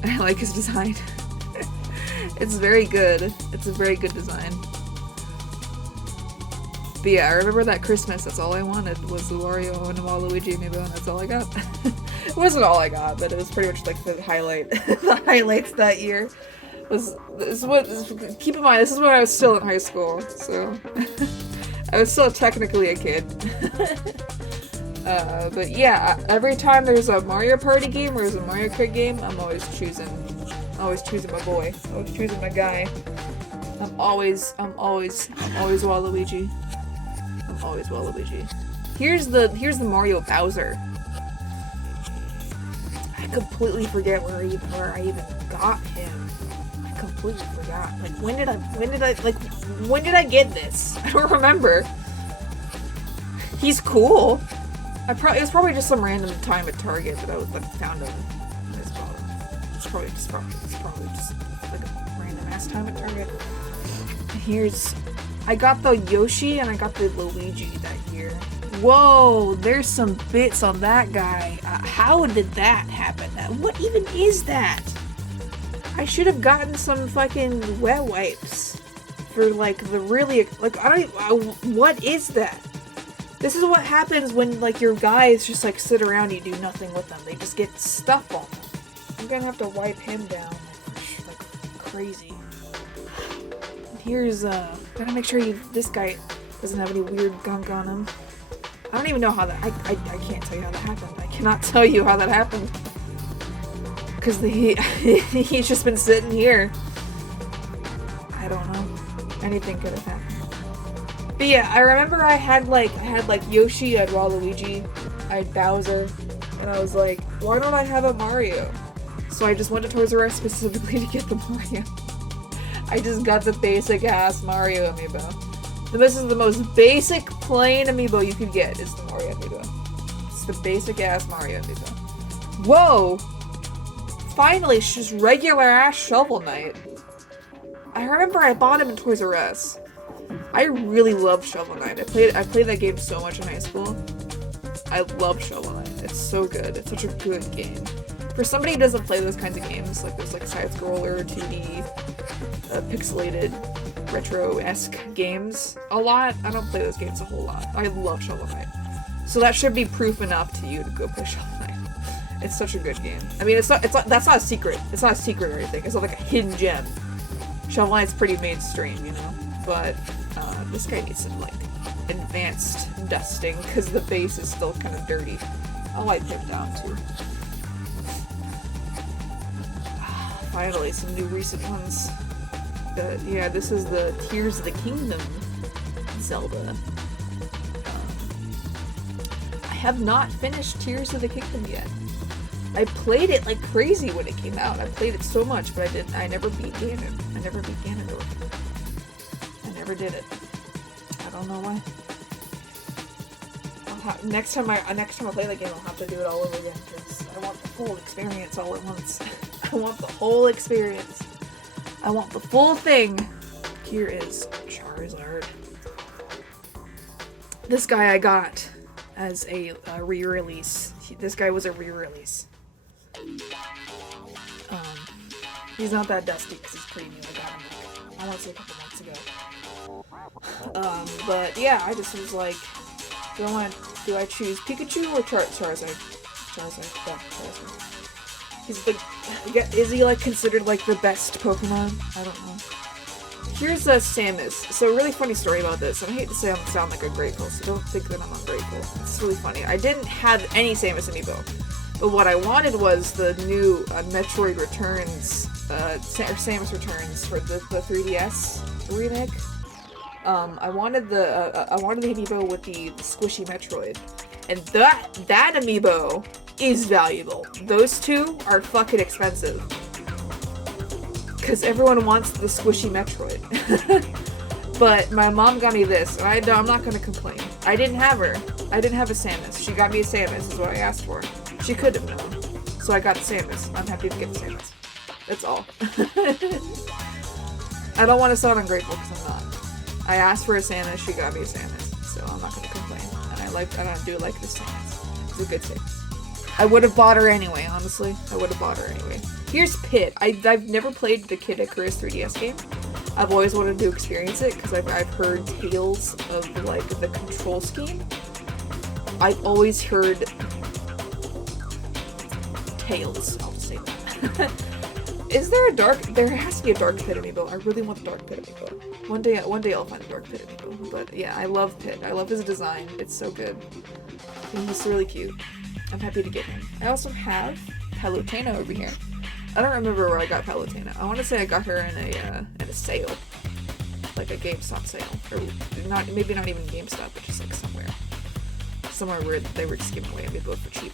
And I like his design. It's very good. It's a very good design. But yeah, I remember that Christmas, that's all I wanted was the Wario and the Waluigi amiibo, and that's all I got. It wasn't all I got, but it was pretty much like the highlight. The highlights that year keep in mind, this is when I was still in high school, so I was still technically a kid. But yeah, every time there's a Mario Party game or there's a Mario Kart game, I'm always choosing my boy. I'm always choosing my guy. I'm always Waluigi. I'm always Waluigi. Here's the Mario Bowser. I completely forget where I even got him. I completely forgot. Like when did I get this? I don't remember. He's cool. It was probably just some random time at Target that I found him. It's probably just like a random ass time at Target. I got the Yoshi and I got the Luigi that year. Whoa, there's some bits on that guy. How did that happen? What even is that? I should have gotten some fucking wet wipes for like the really like what is that? This is what happens when like your guys just like sit around and you do nothing with them. They just get stuff on them. I'm gonna have to wipe him down like crazy. Here's gotta make sure this guy doesn't have any weird gunk on him. I don't even know how that I can't tell you how that happened. I cannot tell you how that happened. Cause he's just been sitting here. I don't know. Anything could have happened. But yeah, I remember I had like Yoshi, I had Waluigi, I had Bowser, and I was like, why don't I have a Mario? So I just went to Toys R Us specifically to get the Mario. I just got the basic ass Mario amiibo. This is the most basic plain amiibo you could get, is the Mario amiibo. It's the basic ass Mario amiibo. Whoa! Finally, it's just regular ass Shovel Knight. I remember I bought him in Toys R Us. I really love Shovel Knight. I played that game so much in high school. I love Shovel Knight. It's so good. It's such a good game. For somebody who doesn't play those kinds of games, like those like side-scroller, 2D, pixelated, retro-esque games a lot, I don't play those games a whole lot. I love Shovel Knight. So that should be proof enough to you to go play Shovel Knight. It's such a good game. I mean, that's not a secret. It's not a secret or anything. It's not like a hidden gem. Shovel Knight's pretty mainstream, you know? But, this guy needs some, like, advanced dusting, because the base is still kind of dirty. I'll wipe him down, too. Finally, some new recent ones. Yeah, this is the Tears of the Kingdom Zelda. I have not finished Tears of the Kingdom yet. I played it like crazy when it came out. I played it so much, but I never beat Ganon. I never beat Ganondorf. I never did it. I don't know why. Next time I play the game, I'll have to do it all over again, because I want the full experience all at once. I want the whole experience. I want the full thing. Here is Charizard. This guy I got as a re-release. This guy was a re-release. He's not that dusty because he's pretty new. I got him like, I want to say a couple months ago. But yeah, I just was like, do I choose Pikachu or Charizard? Charizard. Yeah, Charizard. He's like, is he like considered like the best Pokemon? I don't know. Here's Samus. So a really funny story about this, and I hate to say I sound like ungrateful, so don't think that I'm ungrateful. It's really funny. I didn't have any Samus amiibo, but what I wanted was the new Metroid Returns, or Samus Returns for the 3DS remake. I wanted the amiibo with the squishy Metroid, and that amiibo is valuable. Those two are fucking expensive. Because everyone wants the squishy Metroid. But my mom got me this, and I'm not gonna complain. I didn't have her. I didn't have a Samus. She got me a Samus, is what I asked for. She could have known. So I got a Samus. I'm happy to get the Samus. That's all. I don't want to sound ungrateful, because I'm not. I asked for a Samus, she got me a Samus. So I'm not gonna complain. And I do like this Samus. It's a good Samus. I would have bought her anyway, honestly. I would have bought her anyway. Here's Pit. I've never played the Kid Icarus 3DS game. I've always wanted to experience it because I've heard tales of like the control scheme. I've always heard tales. I'll just say that. Is there a dark? There has to be a Dark Pit amiibo. I really want the Dark Pit amiibo. One day I'll find a Dark Pit amiibo. But yeah, I love Pit. I love his design. It's so good. And he's really cute. I'm happy to get him. I also have Palutena over here. I don't remember where I got Palutena. I want to say I got her in a sale, like a GameStop sale, or maybe not even GameStop, but just like somewhere where they were just giving away amiibo for cheap.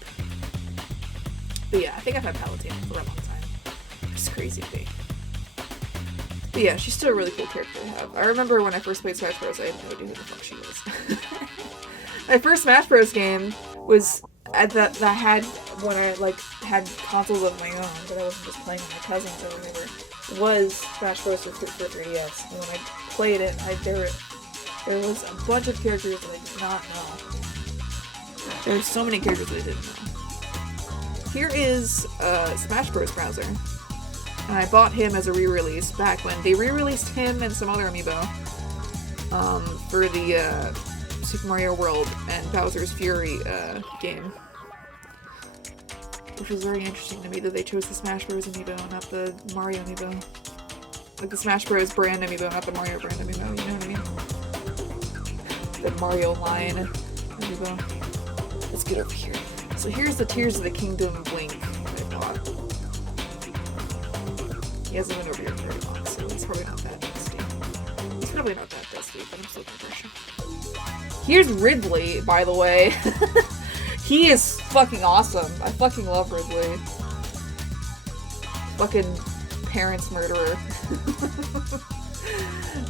But yeah, I think I've had Palutena for a long time. It's crazy to me. But yeah, she's still a really cool character to have. I remember when I first played Smash Bros. I had no idea who the fuck she was. My first Smash Bros. Game was that I had when I like had consoles of my own, but I wasn't just playing with my cousins or whatever. Was Smash Bros. for 3DS, and when I played it, there was a bunch of characters that I did not know. There's so many characters that I didn't know. Here is Smash Bros. Bowser. And I bought him as a re-release back when they re-released him and some other amiibo for the Super Mario World and Bowser's Fury game. Which was very interesting to me that they chose the Smash Bros. Amiibo, not the Mario amiibo. Like the Smash Bros. Brand amiibo, not the Mario brand amiibo, you know what I mean? The Mario line amiibo. Let's get over here. So here's the Tears of the Kingdom Link that I bought. He hasn't been over here very long, so he's probably not that dusty. He's probably not that dusty, but I'm still gonna brush him. Here's Ridley, by the way. He is fucking awesome. I fucking love Ridley. Fucking parents murderer.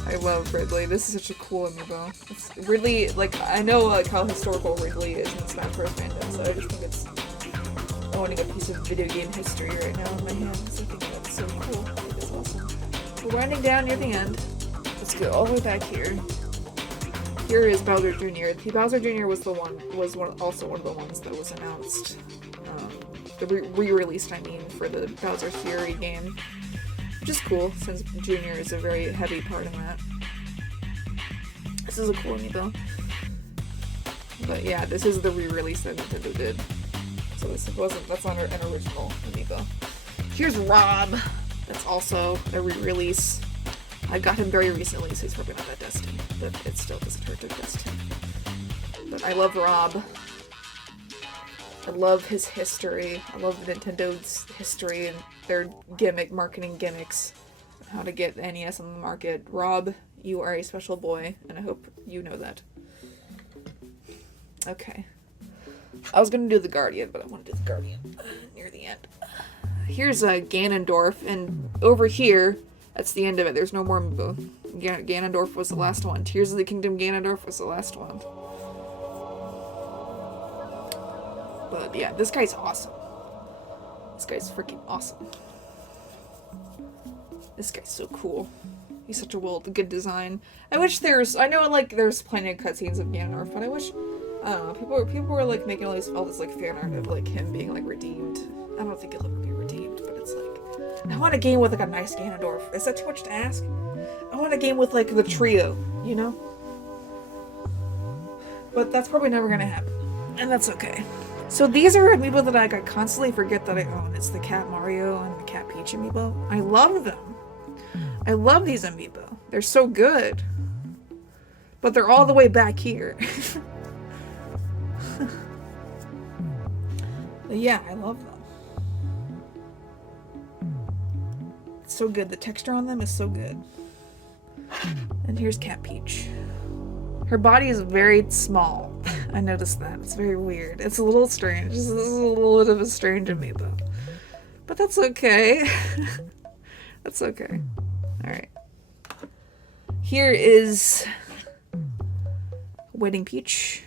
I love Ridley. This is such a cool amiibo. It's Ridley, like, I know like how historical Ridley is in Smash Bros. Fandom, so I just think it's owning a piece of video game history right now in my hands. I think that's so cool. It's awesome. We're winding down near the end. Let's go all the way back here. Here is Bowser Jr. Bowser Jr. was also one of the ones that was announced, the re-released, I mean, for the Bowser's Fury game, which is cool since Jr. is a very heavy part in that. This is a cool amiibo, but yeah, this is the re-release that Nintendo did, so that's not an original amiibo. Here's Rob. That's also a re-release. I got him very recently, so he's probably not that dusty, but it still doesn't hurt to dust him. But I love Rob. I love his history. I love Nintendo's history and their marketing gimmicks, how to get NES on the market. Rob, you are a special boy, and I hope you know that. Okay. I was gonna do the Guardian, but I want to do the Guardian near the end. Here's Ganondorf, and over here, that's the end of it. There's no more amiibo. Ganondorf was the last one. Tears of the Kingdom Ganondorf was the last one. But yeah, this guy's awesome. This guy's freaking awesome. This guy's so cool. He's such a good design. I wish I know like there's plenty of cutscenes of Ganondorf, but I wish, I don't know, people were like making all this like fan art of like him being like redeemed. I don't think he'll ever be redeemed, but it's like, I want a game with like a nice Ganondorf. Is that too much to ask? I want a game with like the trio, you know? But that's probably never gonna happen. And that's okay. So these are amiibo that I constantly forget that I own. It's the Cat Mario and the Cat Peach amiibo. I love them. I love these amiibo. They're so good. But they're all the way back here. But yeah, I love them. It's so good. The texture on them is so good. And here's Cat Peach. Her body is very small. I noticed that. It's very weird. It's a little strange. This is a little bit of a strange amiibo. But that's okay. That's okay. Alright. Here is Wedding Peach.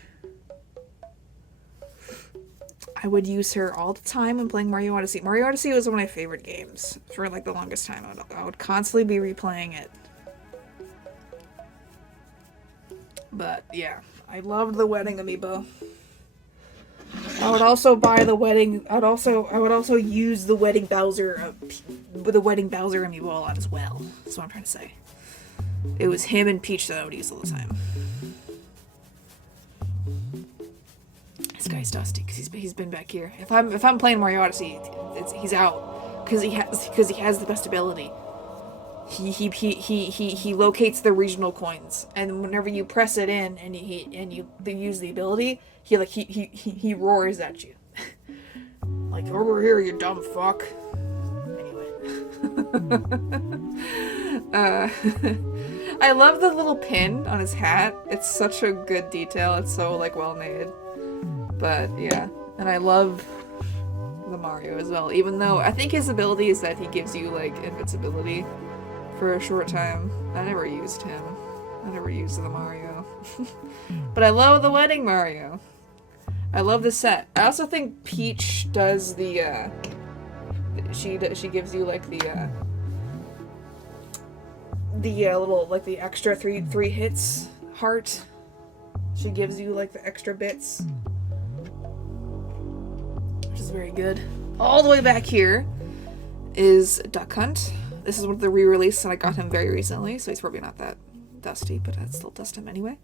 I would use her all the time when playing Mario Odyssey. Mario Odyssey was one of my favorite games for like the longest time. I would constantly be replaying it. But yeah, I loved the wedding amiibo. I would also buy the wedding. I would also use the wedding Bowser, amiibo a lot as well. That's what I'm trying to say. It was him and Peach that I would use all the time. This guy's dusty because he's been back here. If I'm playing Mario Odyssey, he's out because he has the best ability. He locates the regional coins, and whenever you press it in and you use the ability, he roars at you, like, over here, you dumb fuck. Anyway, I love the little pin on his hat. It's such a good detail. It's so like well made. But yeah, and I love the Mario as well. Even though I think his ability is that he gives you like invincibility for a short time. I never used him. I never used the Mario. But I love the wedding Mario. I love the set. I also think Peach does the she gives you like the little like the extra three hits heart. She gives you like the extra bits is very good. All the way back here is Duck Hunt. This is one of the re-release, and I got him very recently, so he's probably not that dusty, but I'd still dust him anyway.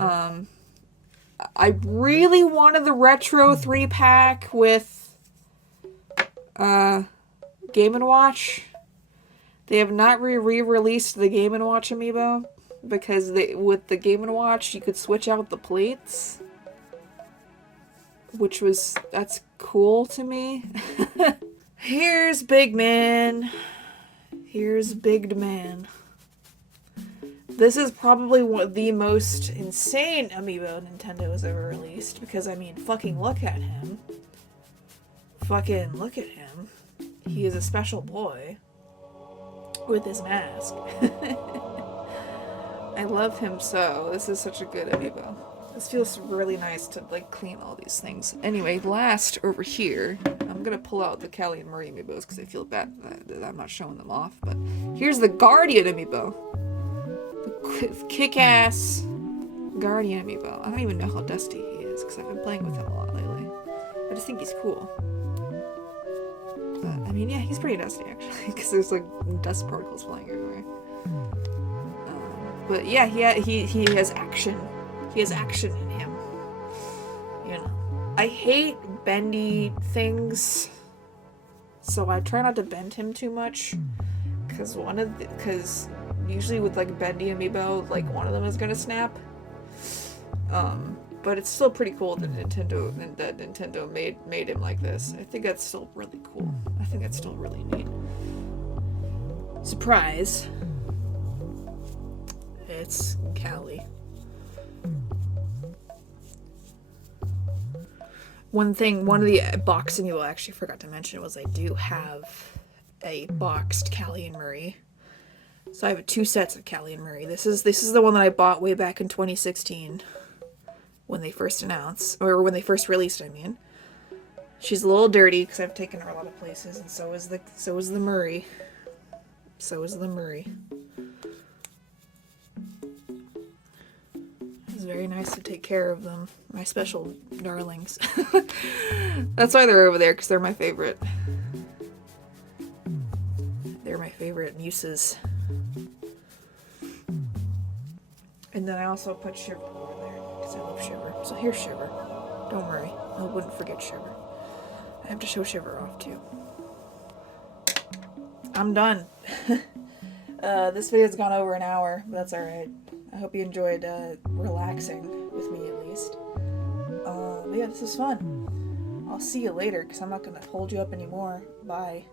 I really wanted the retro 3-pack with Game & Watch. They have not re-released the Game & Watch amiibo because with the Game & Watch you could switch out the plates, that's cool to me. Here's Big Man. Here's Big Man. This is probably one of the most insane amiibo Nintendo has ever released because, I mean, fucking look at him. Fucking look at him. He is a special boy with his mask. I love him so. This is such a good amiibo. This feels really nice to, like, clean all these things. Anyway, last over here, I'm gonna pull out the Callie and Marie amiibos because I feel bad that I'm not showing them off, but here's the Guardian amiibo. Kick-ass Guardian amiibo. I don't even know how dusty he is because I've been playing with him a lot lately. I just think he's cool. But, I mean, yeah, he's pretty dusty actually because there's like dust particles flying everywhere. But yeah, he has action. He has action in him. You know, I hate bendy things, so I try not to bend him too much because usually with like bendy amiibo, like one of them is gonna snap. But it's still pretty cool that Nintendo made him like this. I think that's still really cool. I think that's still really neat. Surprise! It's Callie. One of the box amiibo I actually forgot to mention was I do have a boxed Callie and Marie. So I have 2 sets of Callie and Marie. This is the one that I bought way back in 2016 when they first announced, or when they first released, I mean. She's a little dirty because I've taken her a lot of places, and so is the Murray. So is the Murray. It's very nice to take care of them. My special darlings. That's why they're over there, because they're my favorite. They're my favorite muses. And then I also put Shiver over there, because I love Shiver. So here's Shiver. Don't worry, I wouldn't forget Shiver. I have to show Shiver off, too. I'm done. This video's gone over an hour, but that's alright. I hope you enjoyed relaxing with me, at least. But yeah, this is fun. I'll see you later, because I'm not going to hold you up anymore. Bye.